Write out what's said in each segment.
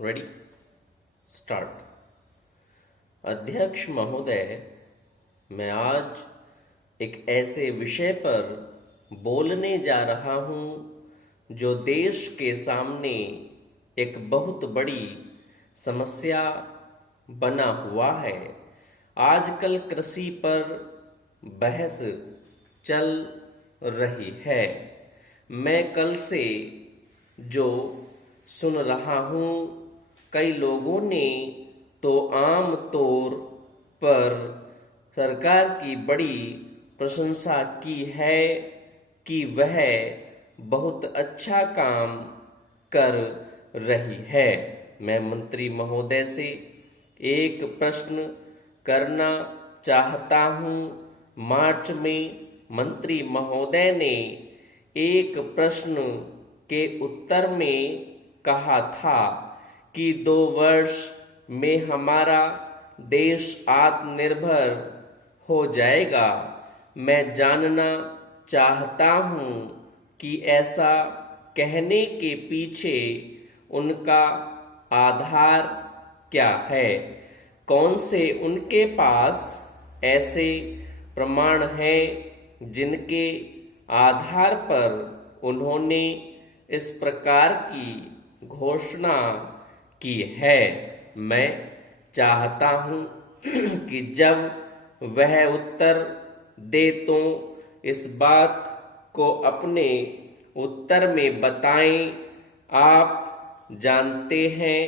Ready start. अध्यक्ष महोदय, मैं आज एक ऐसे विषय पर बोलने जा रहा हूं जो देश के सामने एक बहुत बड़ी समस्या बना हुआ है। आजकल कृषि पर बहस चल रही है। मैं कल से जो सुन रहा हूं, कई लोगों ने तो आम तौर पर सरकार की बड़ी प्रशंसा की है कि वह बहुत अच्छा काम कर रही है। मैं मंत्री महोदय से एक प्रश्न करना चाहता हूं। मार्च में मंत्री महोदय ने एक प्रश्न के उत्तर में कहा था कि 2 वर्ष में हमारा देश आत्मनिर्भर हो जाएगा। मैं जानना चाहता हूं कि ऐसा कहने के पीछे उनका आधार क्या है। कौन से उनके पास ऐसे प्रमाण हैं जिनके आधार पर उन्होंने इस प्रकार की घोषणा की है। मैं चाहता हूं कि जब वह उत्तर दे तो इस बात को अपने उत्तर में बताएं। आप जानते हैं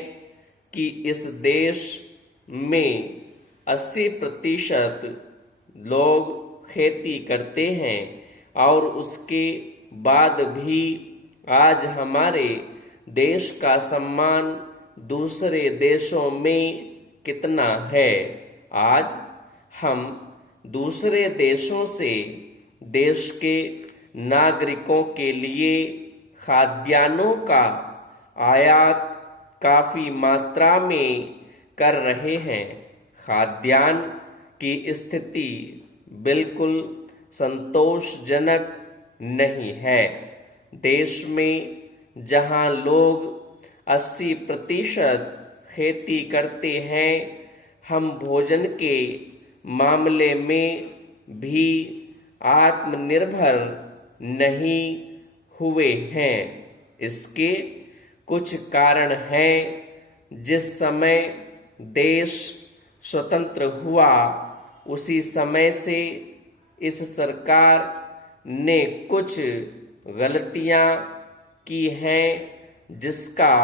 कि इस देश में 80% लोग खेती करते हैं और उसके बाद भी आज हमारे देश का सम्मान दूसरे देशों में कितना है। आज हम दूसरे देशों से देश के नागरिकों के लिए खाद्यान्नों का आयात काफी मात्रा में कर रहे हैं। खाद्यान्न की स्थिति बिल्कुल संतोषजनक नहीं है। देश में जहां लोग 80% खेती करते हैं, हम भोजन के मामले में भी आत्मनिर्भर नहीं हुए हैं। इसके कुछ कारण हैं। जिस समय देश स्वतंत्र हुआ, उसी समय से इस सरकार ने कुछ गलतियां की हैं, जिसका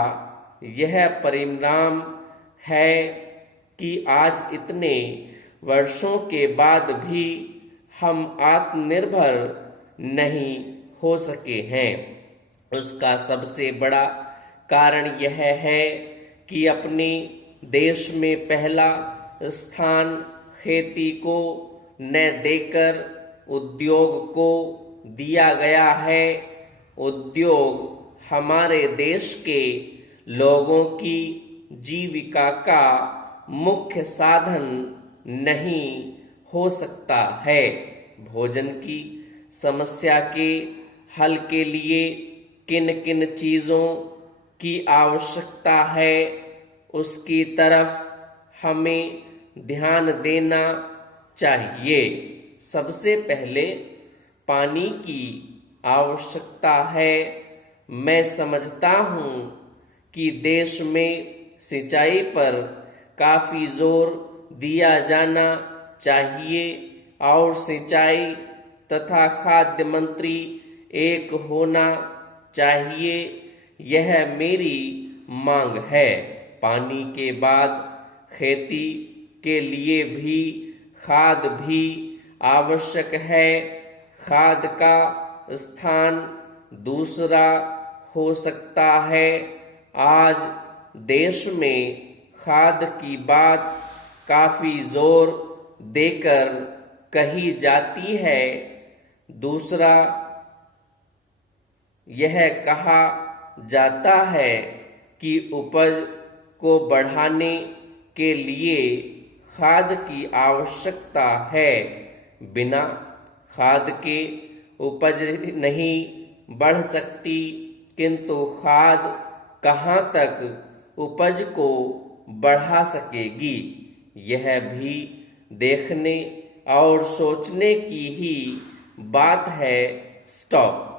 यह परिणाम है कि आज इतने वर्षों के बाद भी हम आत्मनिर्भर नहीं हो सके हैं। उसका सबसे बड़ा कारण यह है कि अपने देश में पहला स्थान खेती को न देकर उद्योग को दिया गया है। उद्योग हमारे देश के लोगों की जीविका का मुख्य साधन नहीं हो सकता है। भोजन की समस्या के हल के लिए किन किन चीजों की आवश्यकता है, उसकी तरफ हमें ध्यान देना चाहिए। सबसे पहले पानी की आवश्यकता है। मैं समझता हूं कि देश में सिंचाई पर काफी जोर दिया जाना चाहिए और सिंचाई तथा खाद्य मंत्री एक होना चाहिए। यह मेरी मांग है। पानी के बाद खेती के लिए भी खाद भी आवश्यक है। खाद का स्थान दूसरा हो सकता है। आज देश में खाद की बात काफी जोर देकर कही जाती है। दूसरा यह कहा जाता है कि उपज को बढ़ाने के लिए खाद की आवश्यकता है। बिना खाद के उपज नहीं बढ़ सकती, किंतु खाद कहाँ तक उपज को बढ़ा सकेगी, यह भी देखने और सोचने की ही बात है। स्टॉप।